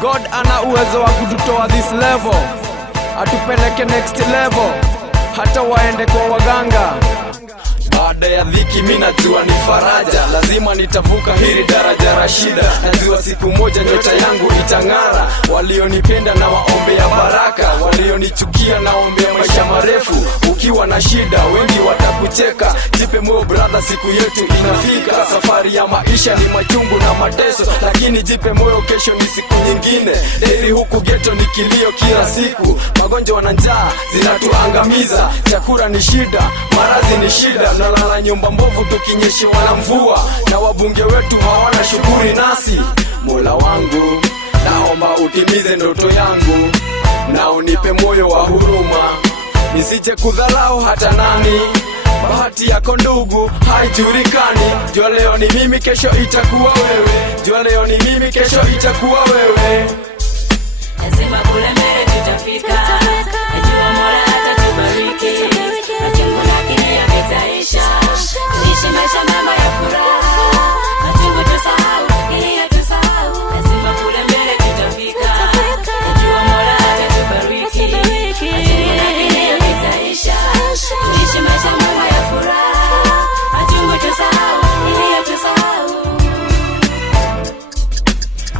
God ana uwezo wa kututoa this level, atupeleke next level, hata waende kwa waganga. Baada ya dhiki mimi najua ni faraja, lazima nitavuka hili daraja la shida. Najua siku moja nyota yangu itang'ara, walionipenda na waombea baraka, walionichukia na ombea maisha marefu. Ukiwa na shida wengi watakucheka, jipe moyo brother, siku yetu inafika. Safari ya maisha ni machungu na mateso, lakini jipe moyo, kesho ni siku nyingine. Deri huku ghetto ni kilio kila siku, magonjwa na njaa zinatuangamiza. Chakula ni shida, maradhi ni shida, nalala nyumba mbovu tukinyeshewa na mvua, na wabunge wetu hawana shughuli nasi. Mola wangu naomba utimize ndoto yangu, na unipe moyo wa huruma, nisije kudharau hata nani. Bahati yako ndugu haijulikani, jua leo ni mimi, kesho itakuwa wewe. Jua leo ni mimi, kesho itakuwa wewe. Lazima kule mbele tutafika, najua Mola atatubariki. Machungu lakini yametaisha, tuishi maisha mema ya furaha. Machungu tusahau, ili hatusahau. Lazima kule mbele tutafika, najua Mola atatubariki. Machungu lakini yametaisha, tuishi maisha mema ya furaha. Machungu tusahau, ili hatusahau.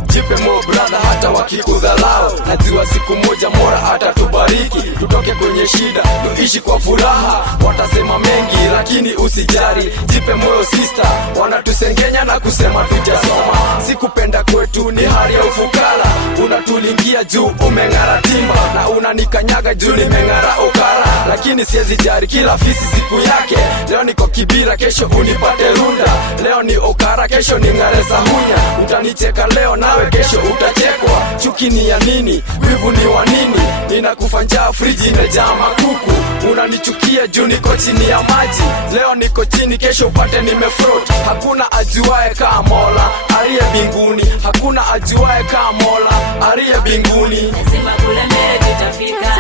Jipe moyo brother, hata wakikudhalau, najua siku moja Mola atatubariki. Tutoke kwenye shida, tuishi kwa furaha. Watasema mengi lakini usijari, jipe moyo sister, wanatusengenya na kusema tujasoma. Sikupenda kwetu ni hali ya ufukara, unatulingia juu umeng'ara timba, na unanikanyaga juu nimeng'ara okara. Lakini siwezi jari, kila fisi siku yake. Leo niko Kibira, kesho unipate Runda. Leo ni okara, kesho ni ng'are Sahunya. Utanicheka leo nawe kesho utachekwa. Chuki ni ya nini? Wivu ni wa nini? Ninakufa njaa, friji imejaa makuku. Unanichukia juu niko chini ya maji. Leo niko chini, kesho upate nimefloat. Hakuna ajuaye kama Mola aliye mbinguni, hakuna ajuaye kama Mola aliye mbinguni. Lazima kule mbele tutafika,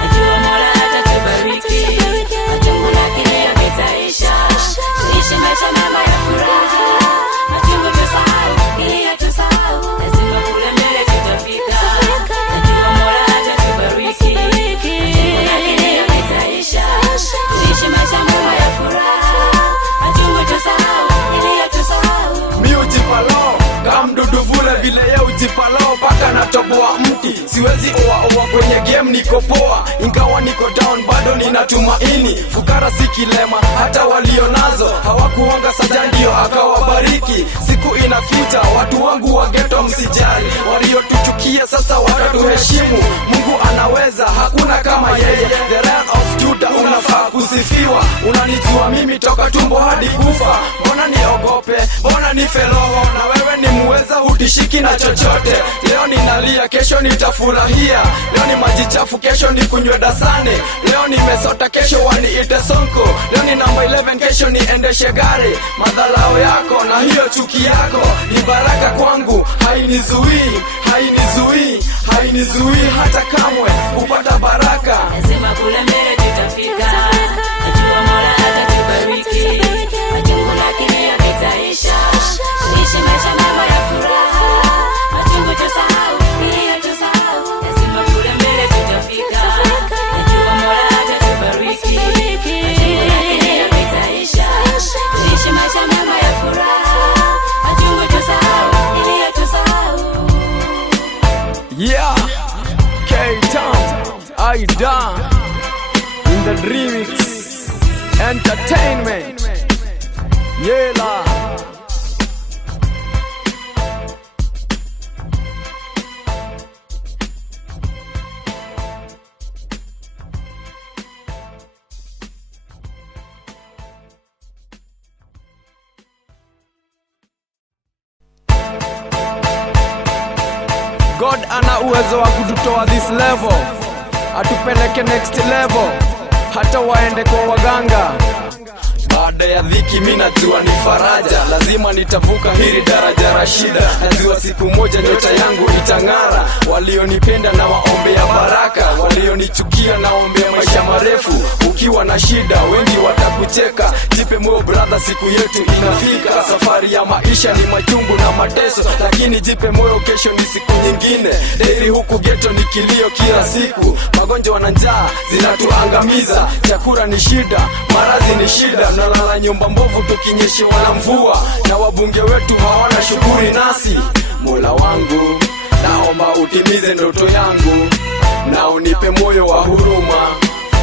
najua Mola atatubariki. Machungu lakini yametaisha, tuishi maisha mema ya furaha. Machungu tusahau, ili hatusahau. Lazima kule mbele tutafika, najua Mola atatubariki. Machungu lakini yametaisha, tuishi maisha mema ya furaha. Machungu tusahau, ili hatusahau. Mi ujipalo kama mdudu vule vile ye ujipalo, paka natoboa mti. Siwezi oa kwenye game, niko poa. Ingawa niko down bado ninatumaini. Fukara si kilema, hata walio nazo hawakuonga, saja ndio akawabariki. Siku inafita, watu wangu wa ghetto msijali, waliotuchukia sasa watatuheshimu. Mungu anaweza, hakuna kama yeye. The Lion of Judah unafaa kusifiwa. Unanijua mimi toka tumbo hadi kufa, mbona niogope, mbona nife roho? Na wewe ni muweza, hutishiki na chochote. Leo ninalia, kesho nitafurahia. Leo ni maji chafu, kesho ni kunywe dasane. Leo nimesota, kesho waniite sonko. Leo ni namba 11, kesho niendeshe gari. Madhalao yako na hiyo chuki yako ni baraka kwangu, hainizuii, hainizuii, hainizuii hata kamwe kupata baraka. Lazima kule mbele tutafika, najua Mola atatubariki. Machungu lakini yametaisha, tuishi maisha mema ya furaha. Machungu tusahau, ili hatusahau. Lazima kule mbele tutafika, najua Mola atatubariki. Machungu lakini yametaisha, tuishi maisha mema ya furaha. Machungu tusahau, ili hatusahau. Yeah, K-Town, Aida in the remix entertainment. Yeah la. God ana uwezo wa kututoa this level, atupeleke next level, hata waende kwa waganga. Baada ya dhiki mimi najua ni faraja, lazima nitavuka hili daraja Rashida. Najua siku moja nyota yangu itang'ara. Walionipenda na waombea baraka, walionichukia na ombea maisha marefu. Ukiwa na shida wengi watakucheka, jipe moyo brother, siku yetu inafika. Safari ya maisha ni machungu na mateso, lakini jipe moyo, kesho ni siku nyingine. Dairi huku ghetto ni kilio kila siku, magonjwa na njaa zinatuangamiza. Chakula ni shida, maradhi ni shida, nalala nyumba mbovu tukinyeshewa na mvua, na wabunge wetu hawana shughuli nasi. Mola wangu naomba utimize ndoto yangu, na unipe moyo wa huruma,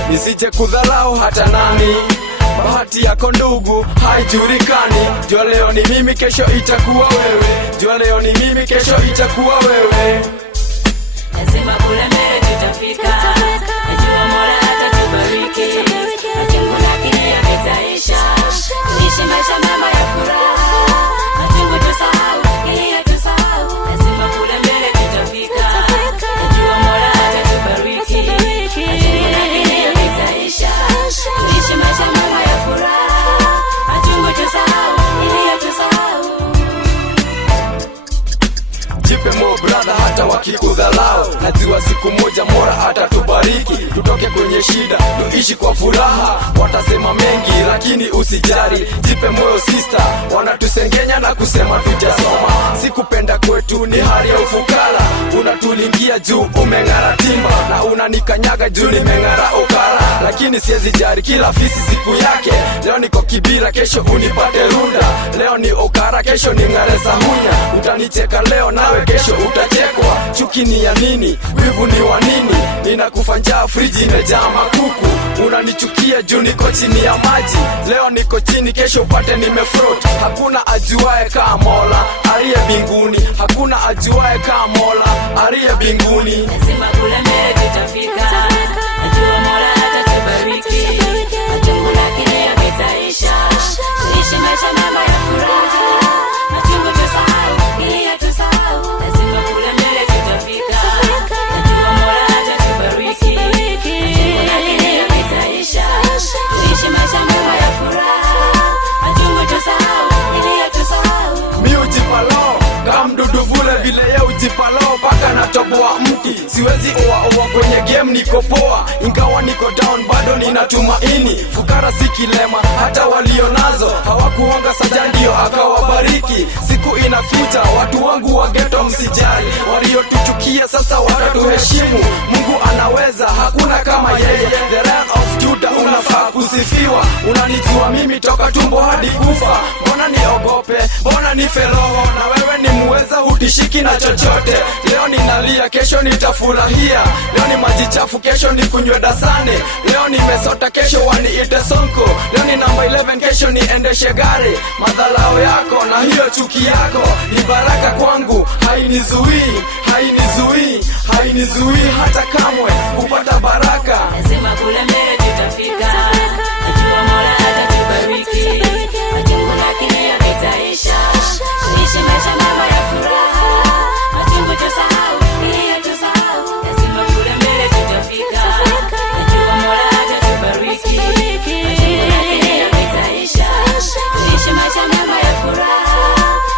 nisije kudharau hata nani. Bahati yako ndugu haijulikani, jua leo ni mimi, kesho itakuwa wewe. Jua leo ni mimi, kesho itakuwa wewe. Lazima kule mbele tutafika, najua Mola atatubariki. Machungu lakini yametaisha, tuishi maisha mema ya furaha. Machungu tusahau, ili tusahau. Lazima kule mbele tutafika, najua Mola atatubariki. Machungu lakini yametaisha, tuishi maisha mema ya furaha. Machungu tusahau, ili tusahau. Jipe moyo brother, hata wakikudhalau, najua siku moja Mola atatubariki. Tutoke kwenye shida, tuishi kwa furaha. Watasema mengi lakini usijali, jipe moyo sister, wanatusengenya na kusema tujasoma. Sikupenda kwetu ni hali ya ufukara, unatulingia juu umeng'ara timba, na unanikanyaga juu nimeng'ara ukara. Lakini siwezi jari, kila fisi siku yake. Leo niko Kibira, kesho unipate Runda. Leo ni ukara, kesho ni ng'are Sahunya. Utanicheka leo, nawe kesho utachekwa. Chuki ni ya nini? Wivu ni wa nini? Ninakufa njaa, friji imejaa makuku. Unanichukia juu niko chini ya maji. Leo niko chini, kesho upate nimefrot. Hakuna ajuaye kama Mola aliye mbinguni, hakuna ajuaye kama Mola aliye mbinguni. Lazima kule mbele tutafika, najua Mola atatubariki. Machungu lakini yametaisha, tuishi maisha mema ya furaha. Machungu tusahau, ili tusahau. Lazima kule mbele tutafika, najua Mola atatubariki. Machungu lakini yametaisha, tuishi maisha mema ya furaha. Machungu tusahau, ili tusahau. Mi ujipalo kama mdudu vule vile ye ujipalo, paka natoboa mti. Siwezi oa kwenye game, niko poa, ingawa niko down bado nina tumaini. Fukara si kilema, hata walionazo hawakuonga, saja ndio akawabariki. Siku ina future, watu wangu wa ghetto msijali, waliotuchukia sasa watatuheshimu. Mungu anaweza, hakuna kama yeye. The Lion of Judah unafaa kusifiwa. Unanijua mimi toka tumbo hadi kufa, mbona niogope, mbona nife roho? Na wewe ni muweza, hutishiki na chochote. Leo ninalia, kesho nitafurahia. Leo ni maji chafu, kesho ni kunywe dasani. Leo nimesota, kesho waniite Sonko. Leo ni namba 11, kesho niendeshe gari. Madhalao yako na hiyo chuki yako ni baraka kwangu, hainizuii, hainizuii, hainizuii hata kamwe kupata baraka. Lazima kule mbele tutafika, najua Mola atatubariki. Machungu lakini yametaisha, tuishi maisha mema ya furaha. Machungu tusahau, ili tusahau. Lazima kule mbele tutafika, najua Mola atatubariki. Machungu lakini yametaisha, tuishi maisha mema ya furaha.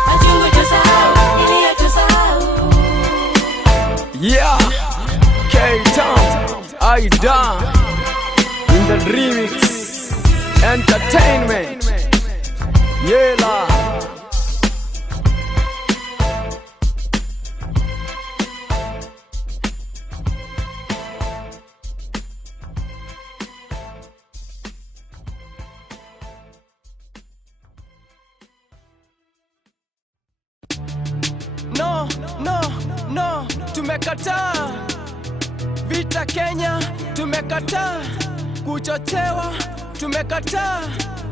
Machungu tusahau, ili tusahau. Yeah, K-Town, Aida in the remix entertainment. Yeah la. No, no, no, tumekataa vita Kenya, tumekataa kuchochewa, tumekataa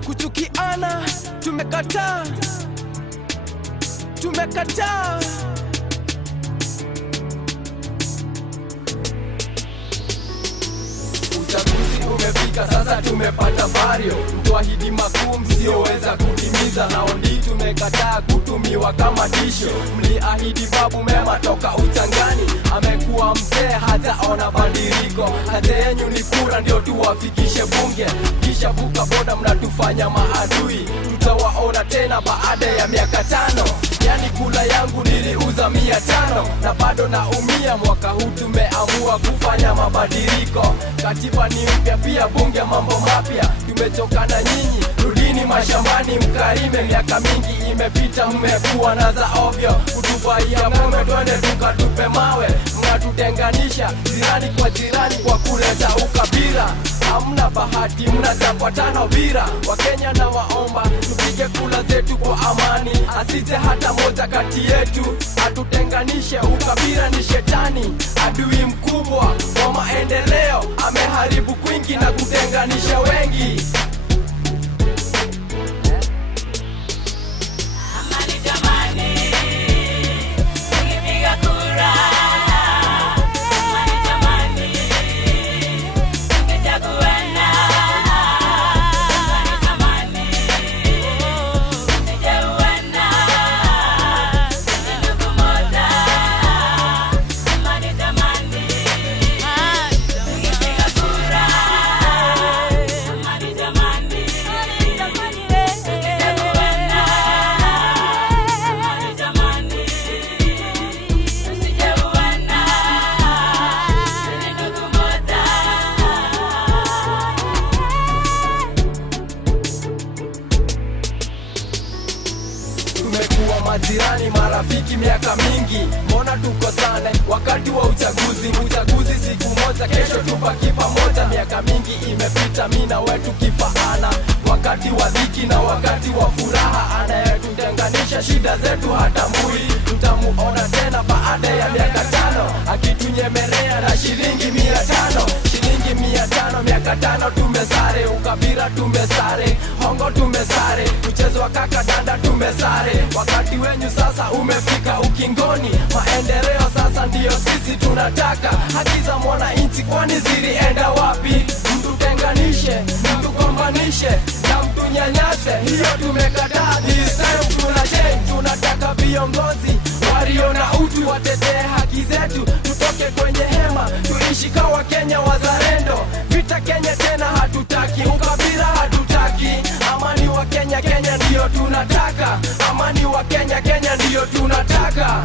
kuchukiana, tumekataa, tumekataa. Uchaguzi umefika sasa, tumepata vario, mtuahidi makuu msioweza kutimiza. Naondi tumekataa kutumiwa kama tisho. Mliahidi babu mema toka uchangani, amekuwa mzee hajaona badiliko. Haja yenyu ni kura ndio tuwafikishe bunge, kisha vuka boda mnatufanya maadui. Tutawaona tena baada ya miaka 5, yani kula miaka 500 na bado naumia. Mwaka huu tumeamua kufanya mabadiliko, katiba ni mpya, pia bunge mambo mapya. Tumechoka na nyinyi, rudini mashambani mkarime. Miaka mingi imepita, mmekuwa na za ovyo, kutubaia ngome, twende tukatupe mawe. Mnatutenganisha jirani kwa jirani kwa kuleta ukabila. Hamna bahati, mnachapwa tano bira. Wakenya na waomba tupige kula zetu kwa amani, asije hata moja kati yetu atutenganishe. Ukabila ni shetani, adui mkubwa wa maendeleo, ameharibu kwingi na kutenganisha wengi. Tumekuwa majirani, marafiki miaka mingi, mbona tukosane wakati wa uchaguzi? Uchaguzi siku moja, kesho tubaki pamoja. Miaka mingi imepita, mimi na wewe tukifaana, wakati wa dhiki na wakati wa furaha. Anayetutenganisha shida zetu hatambui, tutamuona tena baada ya miaka 5 akitunyemelea na shilingi 500. Shilingi 500, miaka 5 tumesare. Ukabila tumesare, hongo tumesare, mchezo wa kaka dada tumesare. Wakati wenyu sasa umefika ukingoni, maendeleo sasa ndiyo sisi tunataka. Haki za mwananchi kwani zilienda wapi? Mtutenganishe, mtugombanishe na mtunyanyase, hiyo tumekataa. This time tuna change, tunataka viongozi walio na utu, watetee haki zetu. Tutoke kwenye hema, tuishi kama Kenya wazalendo. Vita Kenya tena hatutaki, ukabila hatutaki. Amani wa Kenya, Kenya ndiyo tunataka. Amani wa Kenya, Kenya ndiyo tunataka.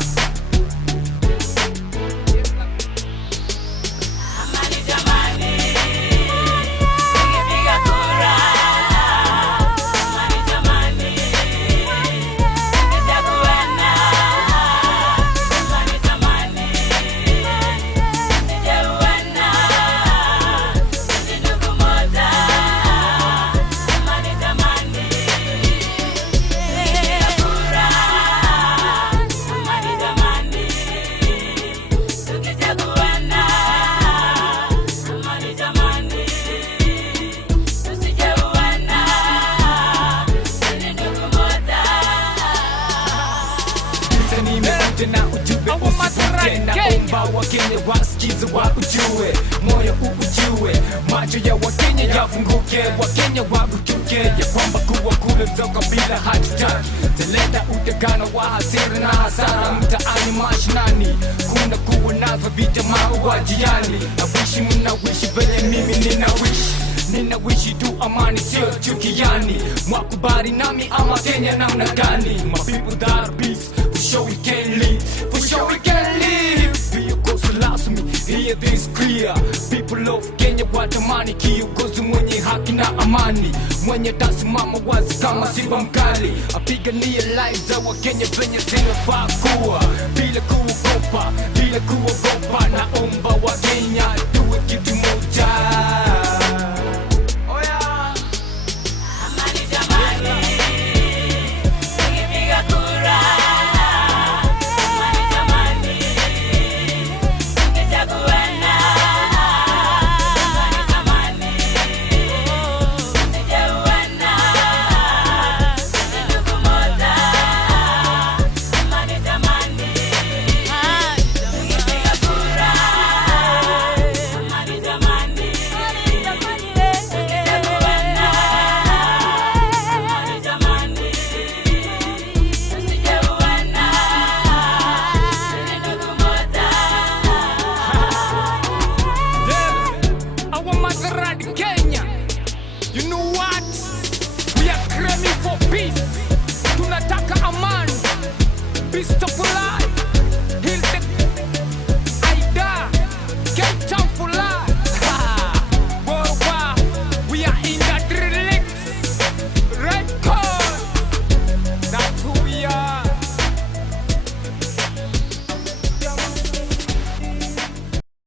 Na ujube usipute, naomba Wakenya wasikize wa ujue, moyo ujue, macho ya Wakenya yafunguke, Wakenya wagutuke, ya kwamba kuwa kule mzoga bila hatutaki. Teleta utengano wa hasira na hasara mtaani mashinani, kuna kuwa nazo vita mauajiani. Nawishi mnawishi venye mimi ninawishi tu amani sio chukiani. Mwakubali nami ama Kenya namna gani? My people that are peace, for sure we can live, for sure we can live. Viongozi rasmi, hear this clear. People of Kenya watamani kiongozi mwenye haki na amani, mwenye tasimama wazi kama simba mkali, apiganie lives za Wakenya venye zinafaa kuwa, bila kuogopa, bila kuogopa. Naomba Wakenya tuwe kitu moja. You know what? We are craving for peace. Tunataka amani. Peace to life.